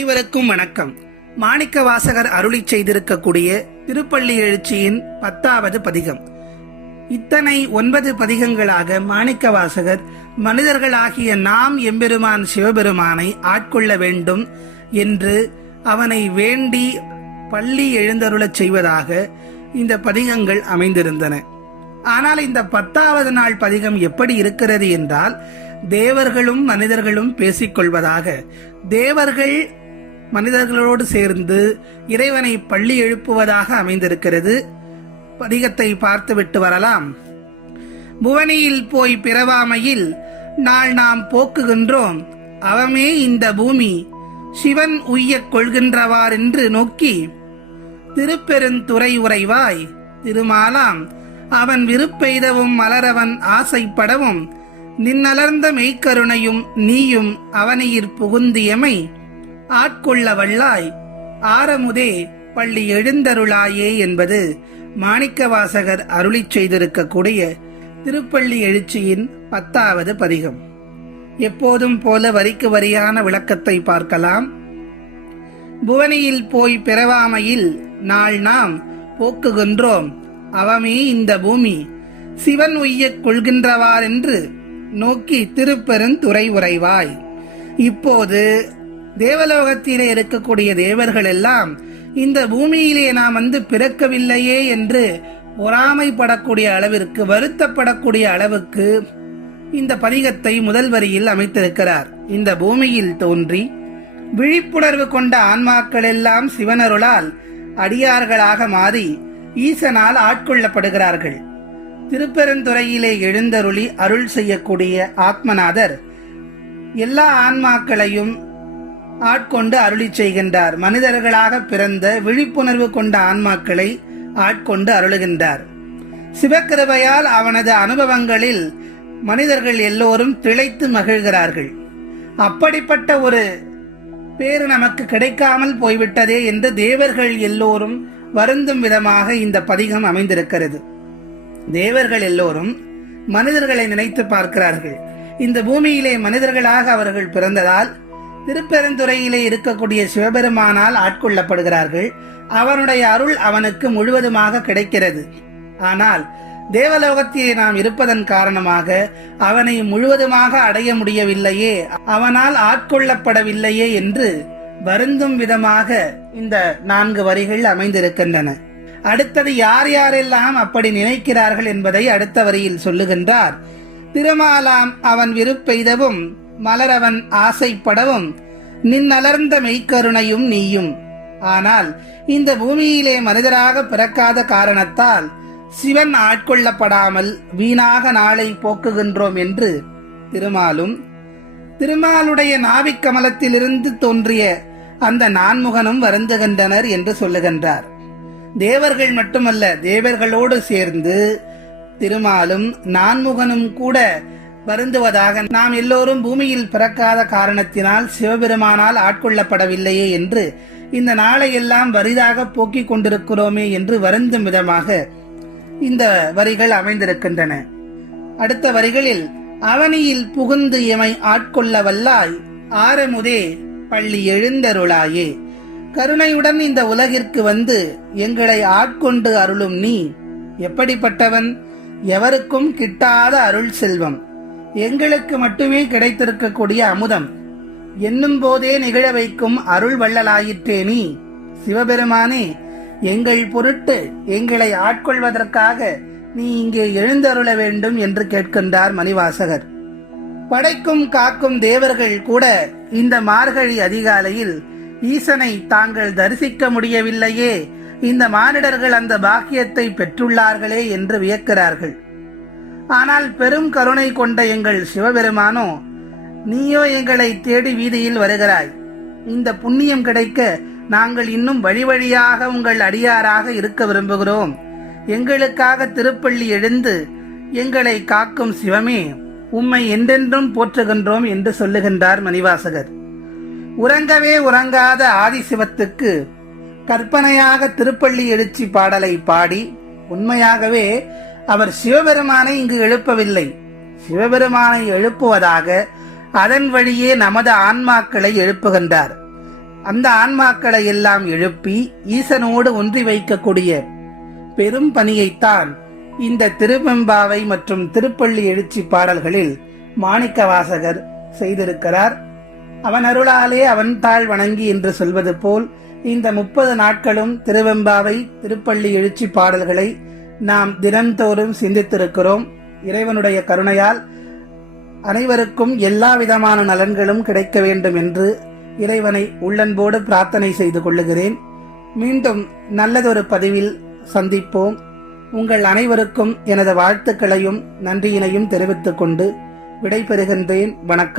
அனைவருக்கும் வணக்கம். மாணிக்க வாசகர் அருளி செய்திருக்கக்கூடிய திருப்பள்ளி எழுச்சியின் பத்தாவது பதிகம். இத்தனை ஒன்பது பதிகங்களாக மாணிக்க வாசகர் மனிதர்களாகிய நாம் எம்பெருமான் சிவபெருமானை ஆட்கொள்ள வேண்டும் என்று அவனை வேண்டி பள்ளி எழுந்தருளச் செய்வதாக இந்த பதிகங்கள் அமைந்திருந்தன. ஆனால் இந்த பத்தாவது நாள் பதிகம் எப்படி இருக்கிறது என்றால் தேவர்களும் மனிதர்களும் பேசிக்கொள்வதாக. தேவர்கள் மனிதர்களோடு சேர்ந்து இறைவனை பள்ளி எழுப்புவதாக அமைந்திருக்கிறது. பதிகத்தை பார்த்துவிட்டு வரலாம். புவனியில் போய் பிறவாமையில் நாள் நாம் போக்குகின்றோம். அவமே இந்த பூமி. சிவன் உய்யக் கொள்கின்றவாறென்று நோக்கி திருப்பெருந்துறை உறைவாய். திருமாலாம் அவன் விருப்பெய்தவும் மலரவன் ஆசைப்படவும் நின்னலர்ந்த மெய்க்கருணையும் நீயும் அவனையிற் புகுந்தியமை. ஆட்கொள்ள வல்லாய் ஆரமுதே பள்ளி எழுந்தருளாயே என்பது மாணிக்கவாசகர் அருளிச் செய்திருக்கக்கூடிய திருப்பள்ளி எழுச்சியின் பத்தாவது பதிகம். எப்போதும் போல வரிக்கு வரியான விளக்கத்தை பார்க்கலாம். புவனியில் போய் பிறவாமையில் நாள் நாம் போக்குகின்றோம். அவமே இந்த பூமி. சிவன் உய்யக் கொள்கின்றவாறென்று நோக்கி திருப்பெருந்துறை உறைவாய். இப்போது தேவலோகத்திலே இருக்கக்கூடிய தேவர்கள் எல்லாம் இந்த பூமியிலே நாம் வந்து பிறக்கவில்லையே என்று பொறாமைப்படக்கூடிய அளவிற்கு வருத்தப்படக்கூடிய அளவுக்கு இந்த பதிகத்தை முதல் வரியில் அமைத்திருக்கிறார். இந்த பூமியில் தோன்றி விழிப்புணர்வு கொண்ட ஆன்மாக்கள் எல்லாம் சிவனருளால் அடியார்களாக மாறி ஈசனால் ஆட்கொள்ளப்படுகிறார்கள். திருப்பெருந்துறையிலே எழுந்தருளி அருள் செய்யக்கூடிய ஆத்மநாதர் எல்லா ஆன்மாக்களையும் ஆட்கொண்டு அருளி செய்கின்றார். மனிதர்களாக பிறந்த விழிப்புணர்வு கொண்ட ஆன்மாக்களை ஆட்கொண்டு அருளுகின்றார். சிவக்கிருபையால் அவனது அனுபவங்களில் மனிதர்கள் எல்லோரும் திளைத்து மகிழ்கிறார்கள். அப்படிப்பட்ட ஒரு பேரு நமக்கு கிடைக்காமல் போய்விட்டதே என்று தேவர்கள் எல்லோரும் வருந்தும் விதமாக இந்த பதிகம் அமைந்திருக்கிறது. தேவர்கள் எல்லோரும் மனிதர்களை நினைத்து பார்க்கிறார்கள். இந்த பூமியிலே மனிதர்களாக அவர்கள் பிறந்ததால் திருப்பெருந்துறையிலே இருக்கக்கூடிய சிவபெருமானால் ஆட்கொள்ளப்படுகிறார்கள். அவனுடைய அருள் அவனுக்கு முழுவதுமாக கிடைக்கிறது. ஆனால் தேவலோகத்திலே நாம் இருப்பதன் காரணமாக அவனை முழுவதுமாக அடைய முடியவில்லையே. அவனால் ஆட்கொள்ளப்படவில்லையே என்று வருந்தும் விதமாக இந்த நான்கு வரிகள் அமைந்திருக்கின்றன. அடுத்தது யார் யாரெல்லாம் அப்படி நினைக்கிறார்கள் என்பதை அடுத்த வரியில் சொல்லுகின்றார். திருமாலாம் அவன் விருப்பெய்தவும் மலரவன் ஆசைப்படவும் நின்னலர்ந்த மெய்க்கருணையும் நீயும். ஆனால் இந்த பூமியிலே மனிதராக பிறக்காத காரணத்தால் சிவன் ஆட்கொள்ளப்படாமல் வீணாக நாளை போக்குகின்றோம் என்று திருமாலும் திருமாலுடைய நாவிக் கமலத்திலிருந்து தோன்றிய அந்த நான்முகனும் வருந்துகின்றனர் என்று சொல்லுகின்றார். தேவர்கள் மட்டுமல்ல தேவர்களோடு சேர்ந்து திருமாலும் நான்முகனும் கூட வருந்துவதாக நாம் எல்லோரும் பூமியில் பிறக்காத காரணத்தினால் சிவபெருமானால் ஆட்கொள்ளப்படவில்லையே என்று இந்த நாளை எல்லாம் வரிதாக போக்கிக் கொண்டிருக்கிறோமே என்று வருந்தும் விதமாக இந்த வரிகள் அமைந்திருக்கின்றன. அடுத்த வரிகளில் அவனியில் புகுந்து எமை ஆட்கொள்ள வல்லாய் ஆரமுதே பள்ளி எழுந்தருளாயே. கருணையுடன் இந்த உலகிற்கு வந்து எங்களை ஆட்கொண்டு அருளும் நீ. எப்படிப்பட்டவன்? எவருக்கும் கிட்டாத அருள் செல்வம் எங்களுக்கு மட்டுமே கிடைத்திருக்கக்கூடிய அமுதம். என்னும் போதே நிகழ வைக்கும் அருள் வள்ளலாயிற்றே நீ சிவபெருமானே எங்கள் பொருட்டு எங்களை ஆட்கொள்வதற்காக நீ இங்கே எழுந்தருள வேண்டும் என்று கேட்கின்றார் மணிவாசகர். படைக்கும் காக்கும் தேவர்கள் கூட இந்த மார்கழி அதிகாலையில் ஈசனை தாங்கள் தரிசிக்க முடியவில்லையே இந்த மானிடர்கள் அந்த பாக்கியத்தை பெற்றுள்ளார்களே என்று வியக்கிறார்கள். ஆனால் பெரும் கருணை கொண்ட எங்கள் சிவபெருமானோ நீயோ எங்களை தேடி வீதியில் வருகிறாய். இந்த புண்ணியம் கிடைக்க நாங்கள் இன்னும் வழி வழியாக உங்கள் அடியாராக இருக்க விரும்புகிறோம். எங்களுக்காக திருப்பள்ளி எழுந்து எங்களை காக்கும் சிவமே உம்மை என்றென்றும் போற்றுகின்றோம் என்று சொல்லுகின்றார் மணிவாசகர். உறங்கவே உறங்காத ஆதிசிவத்துக்கு கற்பனையாக திருப்பள்ளி எழுச்சி பாடலை பாடி உண்மையாகவே அவர் சிவபெருமானை இங்கு எழுப்பவில்லை. சிவபெருமானை எழுப்புவதாக அதன் வழியே நமது ஆன்மாக்களை எழுப்புகின்றார். அந்த ஆன்மாக்களை எல்லாம் எழுப்பி ஈசனோடு ஒன்றி வைக்கக்கூடிய பெரும் பணியைத்தான் இந்த திருவெம்பாவை மற்றும் திருப்பள்ளி எழுச்சி பாடல்களில் மாணிக்க வாசகர் செய்திருக்கிறார். அவன் அருளாலே அவன் தாழ் வணங்கி என்று சொல்வது போல் இந்த முப்பது நாட்களும் திருவெம்பாவை திருப்பள்ளி எழுச்சி பாடல்களை நாம் தினந்தோறும் சிந்தித்திருக்கிறோம். இறைவனுடைய கருணையால் அனைவருக்கும் எல்லா விதமான நலன்களும் கிடைக்க வேண்டும் என்று இறைவனை உள்ளன்போடு பிரார்த்தனை செய்து கொள்ளுகிறேன். மீண்டும் நல்லதொரு பதிவில் சந்திப்போம். உங்கள் அனைவருக்கும் எனது வாழ்த்துக்களையும் நன்றியினையும் தெரிவித்துக் கொண்டு விடைபெறுகின்றேன். வணக்கம்.